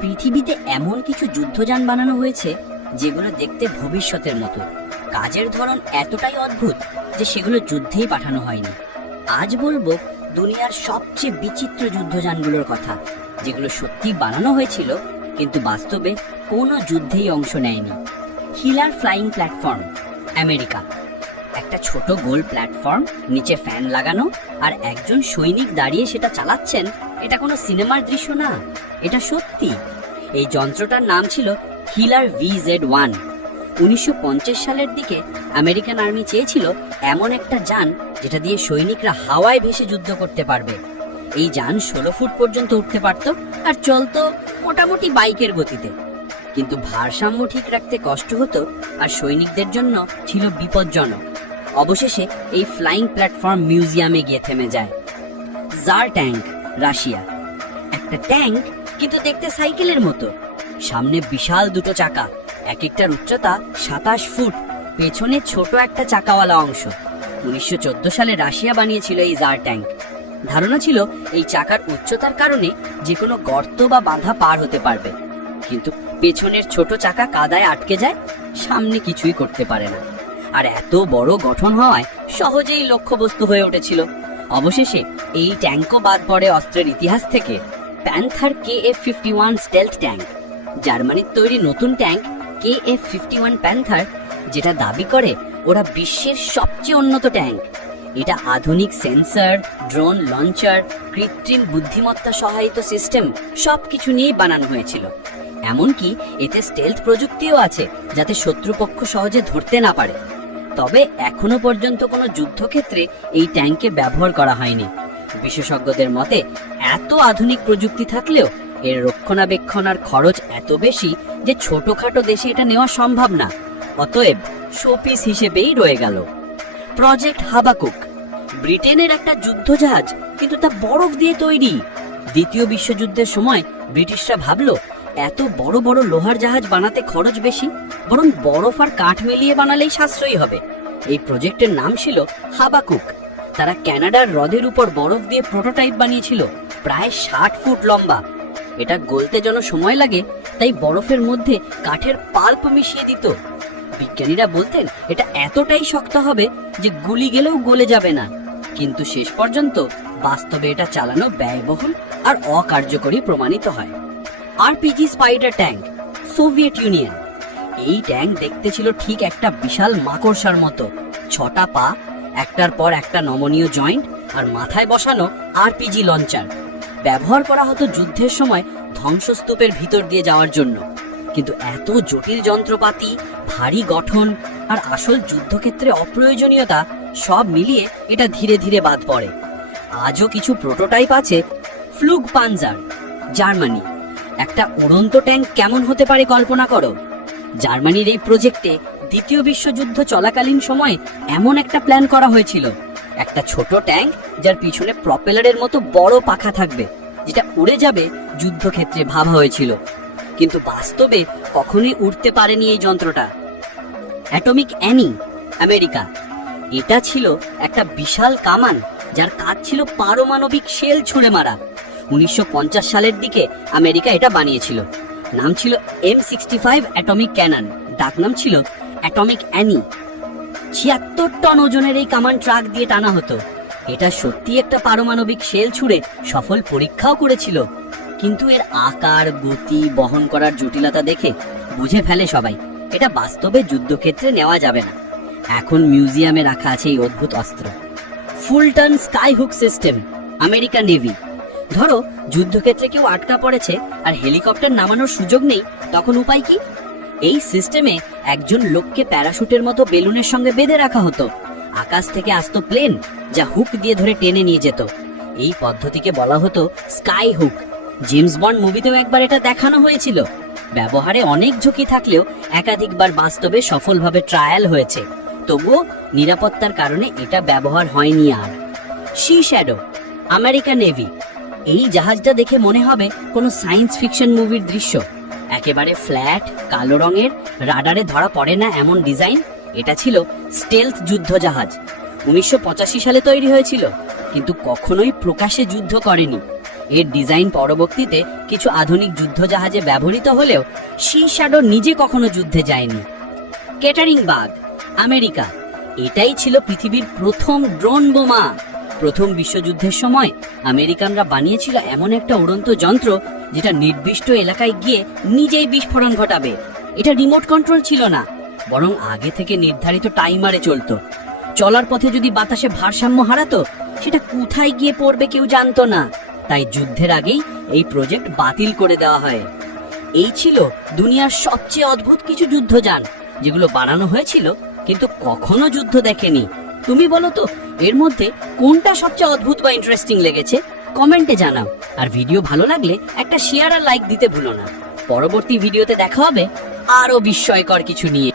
পৃথিবীতে এমন কিছু যুদ্ধযান বানানো হয়েছে যেগুলো দেখতে ভবিষ্যতের মতো। কাজের ধরন এতটাই অদ্ভুত যে সেগুলো যুদ্ধেই পাঠানো হয়নি। আজ বলবো দুনিয়ার সবচেয়ে বিচিত্র যুদ্ধযানগুলোর কথা, যেগুলো সত্যি বানানো হয়েছিল কিন্তু বাস্তবে কোনো যুদ্ধেই অংশ নেয়নি। Hiller flying platform, America. একটা ছোট গোল প্ল্যাটফর্ম, নিচে ফ্যান লাগানো, আর একজন সৈনিক দাঁড়িয়ে সেটা চালাচ্ছেন। এটা কোনো সিনেমার দৃশ্য না, এটা সত্যি। এই যন্ত্রটার নাম ছিল হিলার VZ-1। 1950 সালের দিকে আমেরিকান আর্মি চেয়েছিল এমন একটা যান যেটা দিয়ে সৈনিকরা হাওয়ায় ভেসে যুদ্ধ করতে পারবে। এই যান 16 ফুট পর্যন্ত উঠতে পারত আর চলতো মোটামুটি বাইকের গতিতে। কিন্তু ভারসাম্য ঠিক রাখতে কষ্ট হতো আর সৈনিকদের জন্য ছিল বিপজ্জনক। অবশেষে এই ফ্লাইং প্ল্যাটফর্ম মিউজিয়ামে গিয়ে থেমে যায়। Tsar tank, Russia. একটা ট্যাঙ্ক, কিন্তু দেখতে সাইকেলের মতো। সামনে বিশাল দুটো চাকা, এক একটার উচ্চতা 27 ফুট, পেছনে ছোট একটা চাকাওয়ালা অংশ। 1914 সালে রাশিয়া বানিয়েছিল এই জার ট্যাঙ্ক। ধারণা ছিল এই চাকার উচ্চতার কারণে যে কোনো গর্ত বা বাঁধা পার হতে পারবে, কিন্তু পেছনের ছোট চাকা কাদায় আটকে যায়, সামনে কিছুই করতে পারে না। আর এত বড় গঠন হওয়ায় সহজেই লক্ষ্যবস্তু হয়ে উঠেছিল। অবশেষে এই ট্যাঙ্কও বাদ পড়ে অস্ত্রের ইতিহাস থেকে। প্যান্থার KF-51 স্টেলথ ট্যাঙ্ক, জার্মানির তৈরি নতুন ট্যাঙ্ক KF-51 প্যান্থার, যেটা দাবি করে ওরা বিশ্বের সবচেয়ে উন্নত ট্যাঙ্ক। এটা আধুনিক সেন্সর, ড্রোন লঞ্চার, কৃত্রিম বুদ্ধিমত্তা সহায়িত সিস্টেম সবকিছু নিয়েই বানানো হয়েছিল। এমনকি এতে স্টেলথ প্রযুক্তিও আছে, যাতে শত্রুপক্ষ সহজে ধরতে না পারে। তবে এখনো পর্যন্ত কোনো যুদ্ধক্ষেত্রে এই ট্যাঙ্কে ব্যবহার করা হয়নি। বিশেষজ্ঞদের মতে এত আধুনিক প্রযুক্তি থাকলেও এর রক্ষণাবেক্ষণ আর খরচ এত বেশি যে ছোটখাটো দেশে এটা নেওয়া সম্ভব না। অতএব শোপিস হিসেবেই রয়ে গেল। প্রজেক্ট হাবাকুক, ব্রিটেনের একটা যুদ্ধজাহাজ, কিন্তু তা বরফ দিয়ে তৈরি। দ্বিতীয় বিশ্বযুদ্ধের সময় ব্রিটিশরা ভাবলো এত বড় বড় লোহার জাহাজ বানাতে খরচ বেশি, বরং বরফ আর কাঠ মিলিয়ে বানালেই সাশ্রয়ী হবে। এই প্রজেক্টের নাম ছিল হাবাকুক। তারা কানাডার হ্রদের উপর বরফ দিয়ে প্রোটোটাইপ বানিয়েছিল, প্রায় 60 ফুট লম্বা। এটা গলতে যেন সময় লাগে, তাই বরফের মধ্যে কাঠের পাল্প মিশিয়ে দিত। বিজ্ঞানীরা বলতেন এটা এতটাই শক্ত হবে যে গুলি গেলেও গলে যাবে না। কিন্তু শেষ পর্যন্ত বাস্তবে এটা চালানো ব্যয়বহুল আর অকার্যকরী প্রমাণিত হয়। RPG spider tank, Soviet union. এই ট্যাঙ্ক দেখতে ছিল ঠিক একটা বিশাল মাকড়সার মতো। 6টা পা, একটার পর একটা নমনীয় জয়েন্ট, আর মাথায় বসানো RPG লঞ্চার। ব্যবহার করা হতো যুদ্ধের সময় ধ্বংসস্তূপের ভিতর দিয়ে যাওয়ার জন্য। কিন্তু এত জটিল যন্ত্রপাতি, ভারী গঠন আর আসল যুদ্ধক্ষেত্রে অপ্রয়োজনীয়তা সব মিলিয়ে এটা ধীরে ধীরে বাদ পড়ে। আজও কিছু প্রোটোটাইপ আছে। ফ্লুগ পানজার, জার্মানি। একটা উড়ন্ত ট্যাঙ্ক কেমন হতে পারে কল্পনা করো। জার্মানির এই প্রজেক্টে দ্বিতীয় বিশ্বযুদ্ধ চলাকালীন সময়ে এমন একটা প্ল্যান করা হয়েছিল। একটা ছোট ট্যাঙ্ক যার পিছনে প্রপেলারের মতো বড় পাখা থাকবে, যেটা উড়ে যাবে যুদ্ধক্ষেত্রে ভাবা হয়েছিল। কিন্তু বাস্তবে কখনোই উঠতে পারেনি এই যন্ত্রটা। Atomic Annie, America. এটা ছিল একটা বিশাল কামান যার কাজ ছিল পারমাণবিক শেল ছুঁড়ে মারা। 1950 সালের দিকে আমেরিকা এটা বানিয়েছিল। নাম ছিল M65 অ্যাটমিক ক্যানন, ডাকনাম ছিল অ্যাটমিক অ্যানি। 76 টন ওজনের এই কামান ট্রাক দিয়ে টানা হতো। এটা সত্যি একটা পারমাণবিক শেল ছুঁড়ে সফল পরীক্ষাও করেছিল। কিন্তু এর আকার, গতি, বহন করার জটিলতা দেখে বুঝে ফেলে সবাই এটা বাস্তবে যুদ্ধক্ষেত্রে নেওয়া যাবে না। এখন মিউজিয়ামে রাখা আছে এই অদ্ভুত অস্ত্র। Fulton skyhook system, America navy. ধরো যুদ্ধক্ষেত্রে কেউ আটকা পড়েছে আর হেলিকপ্টার নামানোর সুযোগ নেই, তখন উপায় কি? এই সিস্টেমে একজন লোককে প্যারাশুটের মতো বেলুনের সঙ্গে বেঁধে রাখা হতো। আকাশ থেকে আসতো প্লেন, যা হুক দিয়ে ধরে টেনে নিয়ে যেত। এই পদ্ধতিকে বলা হতো স্কাই হুক। জেমস বন্ড মুভিতেও একবার এটা দেখানো হয়েছিল। ব্যবহারে অনেক ঝুঁকি থাকলেও একাধিকবার বাস্তবে সফলভাবে ট্রায়াল হয়েছে। তবুও নিরাপত্তার কারণে এটা ব্যবহার হয়নি আর। Sea shadow, America navy. এই জাহাজটা দেখে মনে হবে কোনো সায়েন্স ফিকশন মুভির দৃশ্য। একেবারে ফ্ল্যাট, কালো রঙের, রাডারে ধরা পড়ে না এমন ডিজাইন। এটা ছিল স্টেলথ যুদ্ধ জাহাজ। 1985 সালে তৈরি হয়েছিল, কিন্তু কখনোই প্রকাশ্যে যুদ্ধ করেনি। এর ডিজাইন পরবর্তীতে কিছু আধুনিক যুদ্ধজাহাজে ব্যবহৃত হলেও সি শ্যাডো নিজে কখনো যুদ্ধে যায়নি। Kettering Bug, America. এটাই ছিল পৃথিবীর প্রথম ড্রোন বোমা। প্রথম বিশ্বযুদ্ধের সময় আমেরিকানরা বানিয়েছিল এমন একটা উড়ন্ত যন্ত্র যেটা নির্দিষ্ট এলাকায় গিয়ে নিজেই বিস্ফোরণ ঘটাবে। এটা রিমোট কন্ট্রোল ছিল না, বরং আগে থেকে নির্ধারিত টাইমারে চলতো। চলার পথে যদি বাতাসে ভারসাম্য হারাতো, সেটা কোথায় গিয়ে পড়বে কেউ জানতো না। তাই যুদ্ধের আগেই এই প্রজেক্ট বাতিল করে দেওয়া হয়। এই ছিল দুনিয়ার সবচেয়ে অদ্ভুত কিছু যুদ্ধযান, যেগুলো বানানো হয়েছিল কিন্তু কখনো যুদ্ধ দেখেনি। তুমি বলো তো, এর মধ্যে কোনটা সবচেয়ে অদ্ভুত বা ইন্টারেস্টিং লেগেছে? কমেন্টে জানাও। আর ভিডিও ভালো লাগলে একটা শেয়ার আর লাইক দিতে ভুলো না। পরবর্তী ভিডিওতে দেখা হবে আরো বিস্ময়কর কিছু নিয়ে।